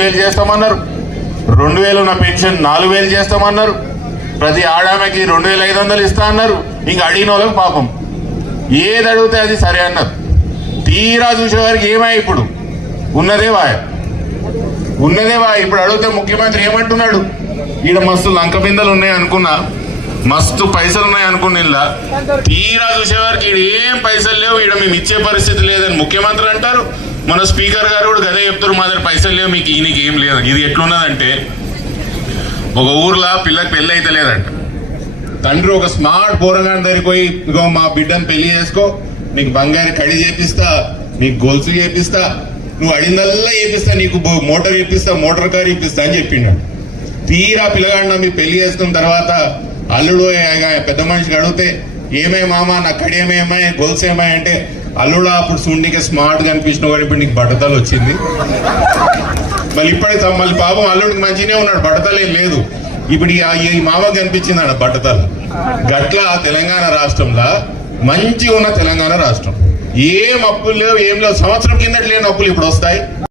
వేలు చేస్తామన్నారు, 2000 ఉన్న పెన్షన్ 4000 చేస్తామన్నారు, ప్రతి ఆడామెకి 2500 ఇస్తా అన్నారు. ఇంకా అడిగిన వాళ్ళకి పాపం ఏది అడిగితే అది సరే అన్నారు. తీరా చూసేవారికి ఏమై ఇప్పుడు ఉన్నదే వాయ. ఇప్పుడు అడిగితే ముఖ్యమంత్రి ఏమంటున్నాడు, ఈడ మస్తు లంక బిందెలు ఉన్నాయి అనుకున్నా, మస్తు పైసలు ఉన్నాయి అనుకున్న ఇలా తీరా చూసేవారికి ఈడ ఏం పైసలు లేవు, ఈడ మేము ఇచ్చే పరిస్థితి లేదని ముఖ్యమంత్రి అంటారు. మన స్పీకర్ గారు కూడా గదే చెప్తారు, మా దగ్గర పైసలు లేవు, మీకు ఈయనకి ఏం లేదు. ఇది ఎట్లున్నదంటే, ఒక ఊర్లో పిల్లకి పెళ్ళి అయితే లేదంట. తండ్రి ఒక స్మార్ట్ పోరగాని దగ్గరికి పోయి, ఇగో మా బిడ్డను పెళ్లి చేసుకో, నీకు బంగారు కడి చేపిస్తా, నీకు గొలుసు చేపిస్తా, నువ్వు అడిగిందల్లా చేపిస్తా, నీకు మోటార్ చేపిస్తా, మోటార్ కార్ చేపిస్తా అని చెప్పిండు. తీరా పిల్లగాడిన మీరు పెళ్లి చేసుకున్న తర్వాత అల్లుడు పెద్ద మనిషికి అడిగితే ఏమే మామ నా కడి ఏమేమాయి గొలుసు ఏమాయి అంటే, అల్లుడు అప్పుడు చూడనికి స్మార్ట్ గా అనిపించినావు కానీ ఇప్పుడు నీకు బట్టతలు వచ్చింది. మళ్ళీ పాపం అల్లుడికి మంచిగానే ఉన్నాడు, బట్టతలేం లేదు. ఇప్పుడు ఈ మామకి కనిపించింది అన్న బట్టతలు. గట్ల తెలంగాణ రాష్ట్రంలో మంచిగా ఉన్న తెలంగాణ రాష్ట్రం ఏం అప్పులు లేవు, ఏం లేవు. సంవత్సరం కిందటి లేని అప్పులు ఇప్పుడు వస్తాయి.